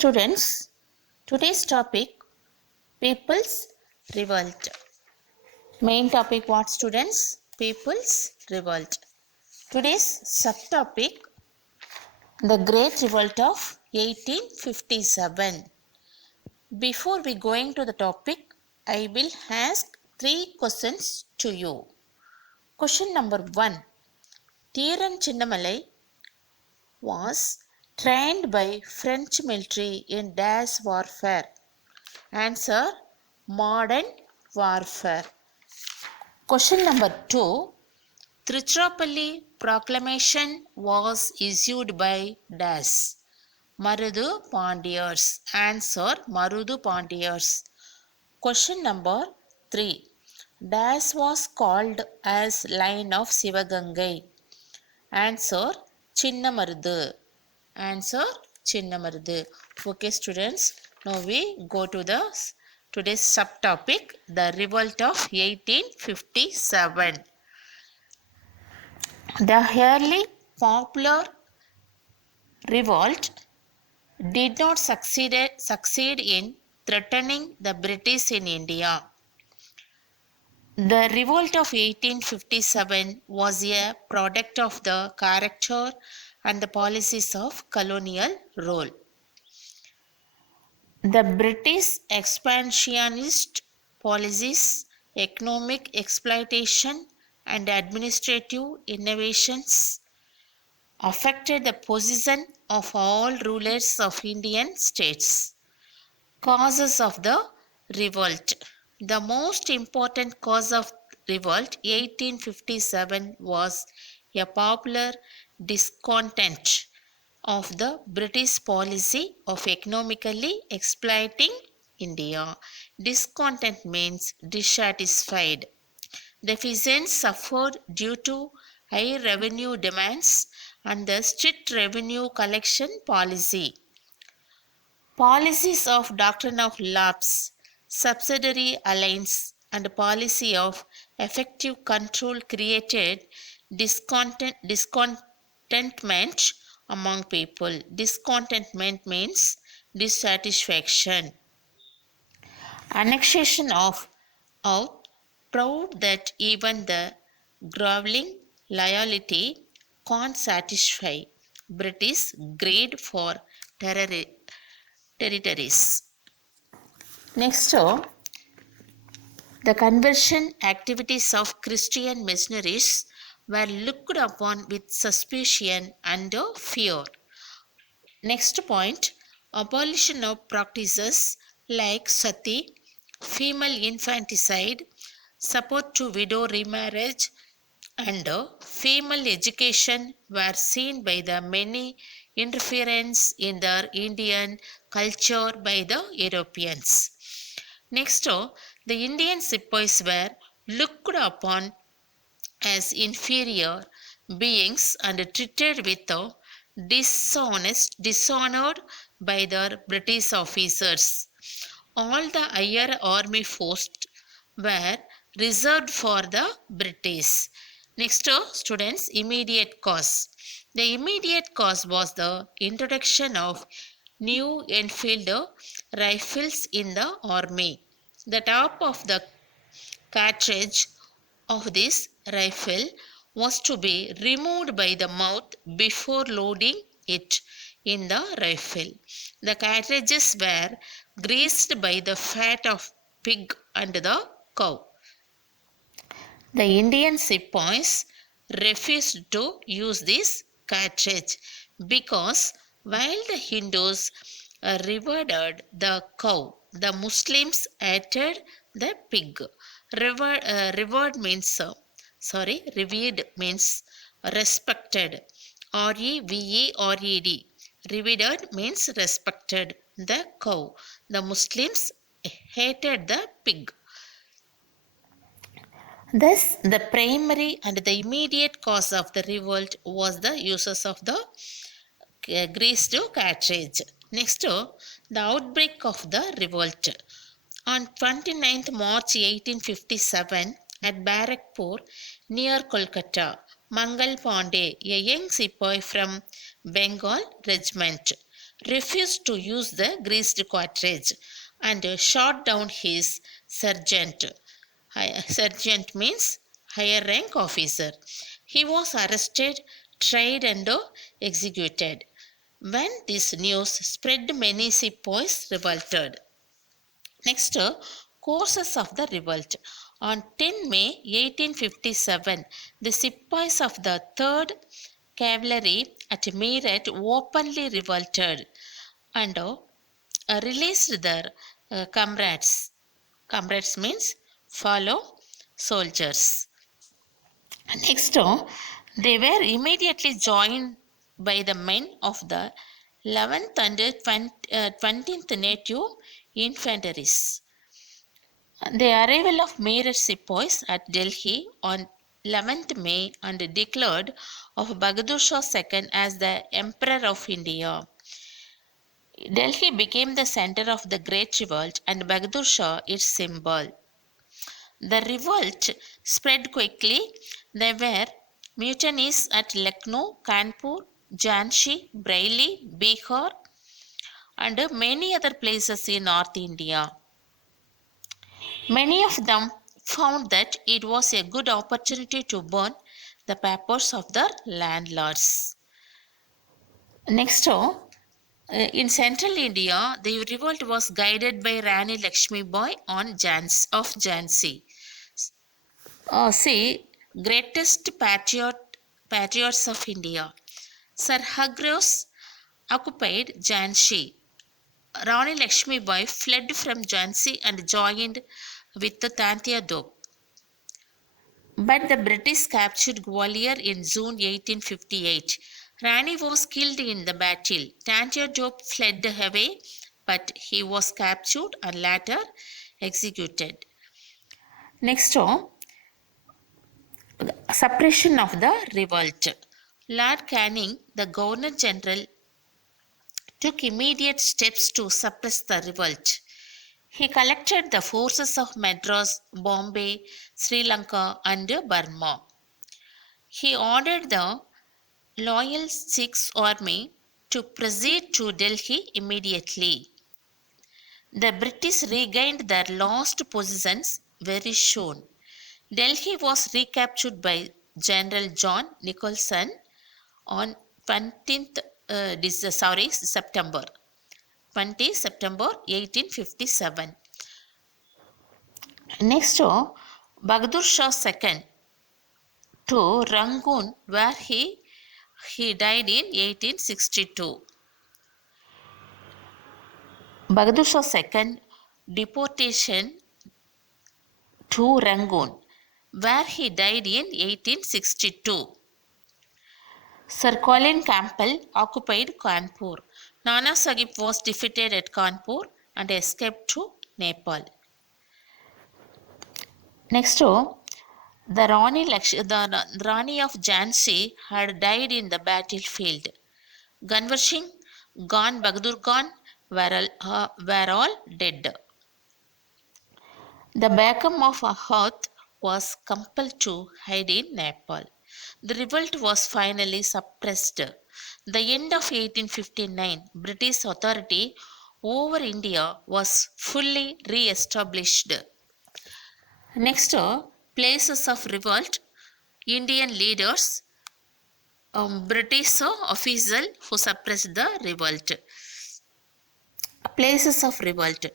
students, today's topic People's Revolt. Main topic what students? People's Revolt. Today's subtopic The Great Revolt of 1857. Before we going to the topic, I will ask 3 questions to you. Question number 1. Theeran Chinnamalai was trained by French military in dash warfare. Answer: modern warfare. Question number 2. Tiruchirappalli proclamation was issued by dash. Marudu Pandiyars. Answer: Marudu Pandiyars. Question number 3. Dash was called as line of Sivagangai. Answer: Chinnamarudu. Answer: Chinnamarudu. Okay students, now we go to the today's subtopic, the revolt of 1857. The early popular revolt did not succeed in threatening the British in India. The revolt of 1857 was a product of the character and the policies of colonial rule. The British expansionist policies, economic exploitation, and administrative innovations affected the position of all rulers of Indian states. Causes of the revolt. The most important cause of revolt 1857 was a popular discontent of the British policy of economically exploiting India. Discontent means dissatisfied. The peasants suffered due to high revenue demands and the strict revenue collection policy. Policies of doctrine of lapse, subsidiary alliance, and policy of effective control created discontentment among people. Discontentment means dissatisfaction. Annexation of proved that even the groveling loyalty can't satisfy British greed for territories. Next, the conversion activities of Christian missionaries were looked upon with suspicion and fear. Next point, abolition of practices like sati, female infanticide, support to widow remarriage, and female education were seen by the many interference in their Indian culture by the Europeans. Next, the Indian sepoys were looked upon as inferior beings and treated with dishonored by their British officers. All the higher army posts were reserved for the British. Next, students, immediate cause. The immediate cause was the introduction of new Enfield rifles in the army. The top of the cartridge of this rifle was to be removed by the mouth before loading it in the rifle. The cartridges were greased by the fat of pig and the cow. The Indian sepoys refused to use this cartridge because while the Hindus revered the cow, the Muslims hated the pig. Revered means respected. Revered. Revered means respected the cow. The Muslims hated the pig. Thus, the primary and the immediate cause of the revolt was the uses of the greased cartridge. Next, the outbreak of the revolt. On 29th March 1857, at Barakpur, near Kolkata, Mangal Pandey, a young sepoy from Bengal regiment, refused to use the greased cartridge and shot down his sergeant. Sergeant means higher rank officer. He was arrested, tried, and executed. When this news spread, many sepoys revolted. Next, causes of the revolt. On 10 May 1857, the sepoys of the 3rd Cavalry at Meerut openly revolted and released their comrades. Comrades means fellow soldiers. Next, they were immediately joined by the men of the 11th and 20th Native Infantries. The arrival of Meerut sepoys at Delhi on 11th May and declared of Bahadur Shah II as the Emperor of India. Delhi became the center of the Great Revolt and Bahadur Shah its symbol. The revolt spread quickly. There were mutinies at Lucknow, Kanpur, Jhansi, Bareilly, Bihar, and many other places in North India. Many of them found that it was a good opportunity to burn the papers of the landlords. Next, in central India, the revolt was guided by Rani Lakshmi Bai of Jhansi. See, greatest patriots of India. Sir Hugh occupied Jhansi. Rani Lakshmi Bai fled from Jhansi and joined with the Tantia Dog. But the British captured Gwalior in June 1858. Rani was killed in the battle. Tantia Dog fled away, but he was captured and later executed. Next, suppression of the revolt. Lord Canning, the Governor General, took immediate steps to suppress the revolt. He collected the forces of Madras, Bombay, Sri Lanka, and Burma. He ordered the loyal Sixth Army to proceed to Delhi immediately. The British regained their lost positions very soon. Delhi was recaptured by General John Nicholson on 20th September 20 September 1857. Next, Bahadur Shah II to Rangoon, where he died in 1862. Bahadur Shah II deportation to Rangoon, where he died in 1862. Sir Colin Campbell occupied Kanpur. Nana Sahib was defeated at Kanpur and escaped to Nepal. Next, the Rani of Jhansi had died in the battlefield. Ganwar Singh, Khan Bahadur Khan were all dead. The Begum of Ahad was compelled to hide in Nepal. The revolt was finally suppressed. The end of 1859, British authority over India was fully re-established. Next, places of revolt, Indian leaders, British official who suppressed the revolt. Places of revolt,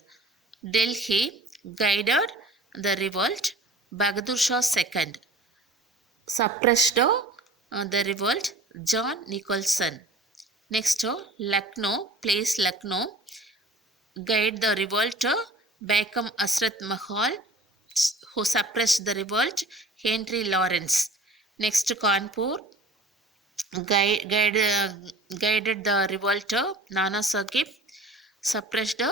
Delhi guided the revolt, Bahadur Shah II suppressed the revolt, John Nicholson. Next, Lucknow, place Lucknow, guide the revolt, Begum Asrat Mahal, who suppressed the revolt, Henry Lawrence. Next, Kanpur, guided the revolt, Nana Sahib, suppressed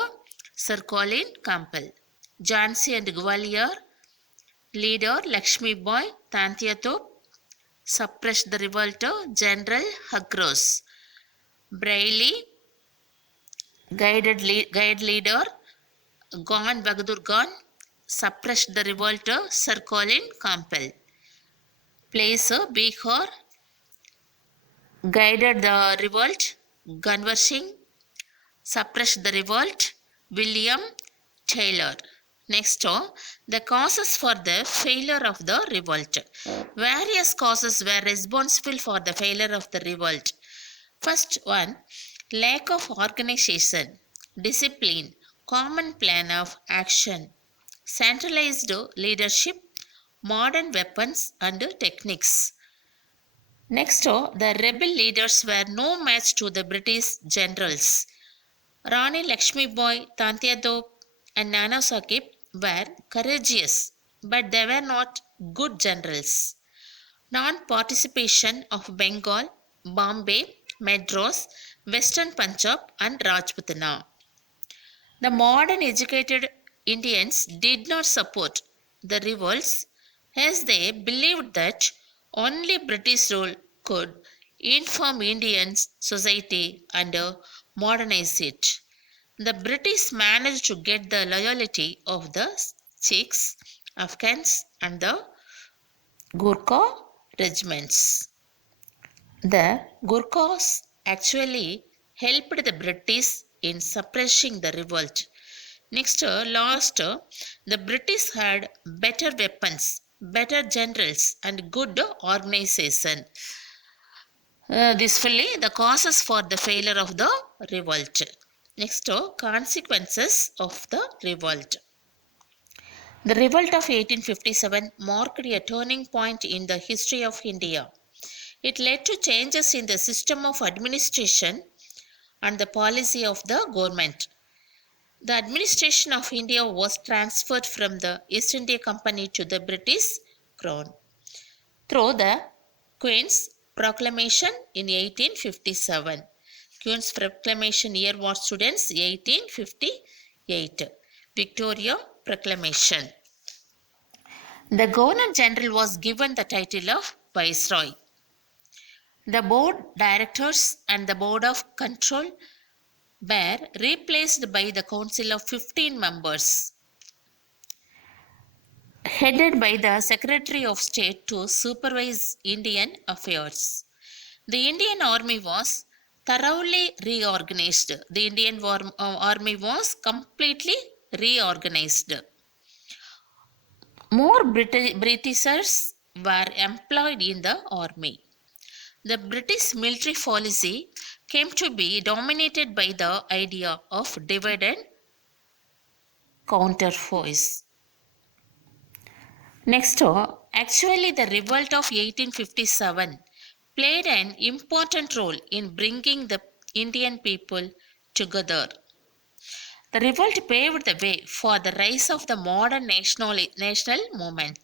Sir Colin Campbell. Jhansi and Gwalior, leader Lakshmi Bai Tantia Top, suppressed the revolt, General Hugh. Bareilly, guide leader Khan Bahadur Khan, suppressed the revolt, Sir Colin Campbell. Place Bihar, guided the revolt, Ganwar Singh, suppressed the revolt? William Taylor. Next, the causes for the failure of the revolt. Various causes were responsible for the failure of the revolt. First one, lack of organization, discipline, common plan of action, centralized leadership, modern weapons and techniques. Next, the rebel leaders were no match to the British generals. Rani Lakshmibai, Tantiadop, and Nana Sahib were courageous, but they were not good generals. Non participation of Bengal, Bombay, Madras, Western Punjab, and Rajputana. The modern educated Indians did not support the revolts as they believed that only British rule could inform Indian society and modernize it. The British managed to get the loyalty of the Sikhs, Afghans, and the Gurkha regiments. The Gurkhas actually helped the British in suppressing the revolt. Next, the British had better weapons, better generals, and good organization. This fully the causes for the failure of the revolt. Next, consequences of the revolt. The revolt of 1857 marked a turning point in the history of India. It led to changes in the system of administration and the policy of the government. The administration of India was transferred from the East India Company to the British Crown through the Queen's Proclamation in 1857. Queen's Proclamation year was, students, 1858. Victoria Proclamation. The Governor General was given the title of Viceroy. The board directors and the board of control were replaced by the council of 15 members, headed by the Secretary of State to supervise Indian affairs. The Indian Army was thoroughly reorganized. The Indian Army was completely reorganized. More Britishers were employed in the army. The British military policy came to be dominated by the idea of divide and conquer force. Next, actually the revolt of 1857 played an important role in bringing the Indian people together. The revolt paved the way for the rise of the modern national movement.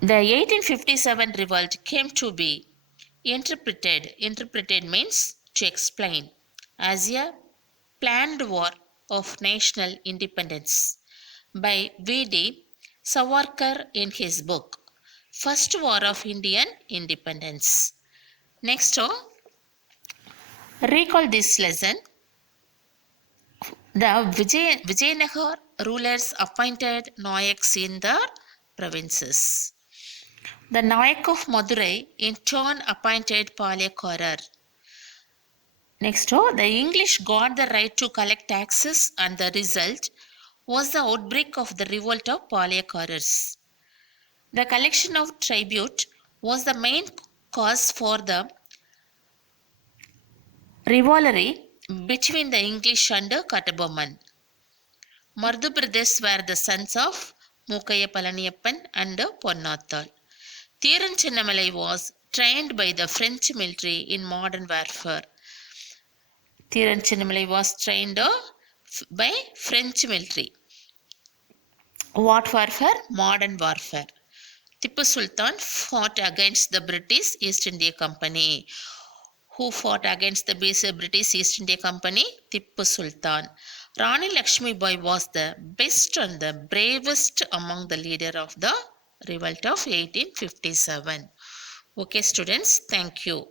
The 1857 revolt came to be interpreted means to explain, as a planned war of national independence by V.D. Savarkar in his book First War of Indian Independence. Next, recall this lesson. The Vijayanagar rulers appointed Nayaks in the provinces. The Nayak of Madurai in turn appointed Palyakarar. Next, the English got the right to collect taxes, and the result was the outbreak of the revolt of Palyakarars. The collection of tribute was the main cause for the rivalry between the English and Kattabomman. Madhu brothers were the sons of Mukaya Palaniyappan and Ponnathal. Thiran Chinnamalai was trained by the French military in modern warfare. Thiran Chinnamalai was trained by French military. What warfare? Modern warfare. Tipu Sultan fought against the British East India Company. Who fought against the British East India Company? Tipu Sultan. Rani Lakshmi Bai was the best and the bravest among the leader of the revolt of 1857. Okay, students, thank you.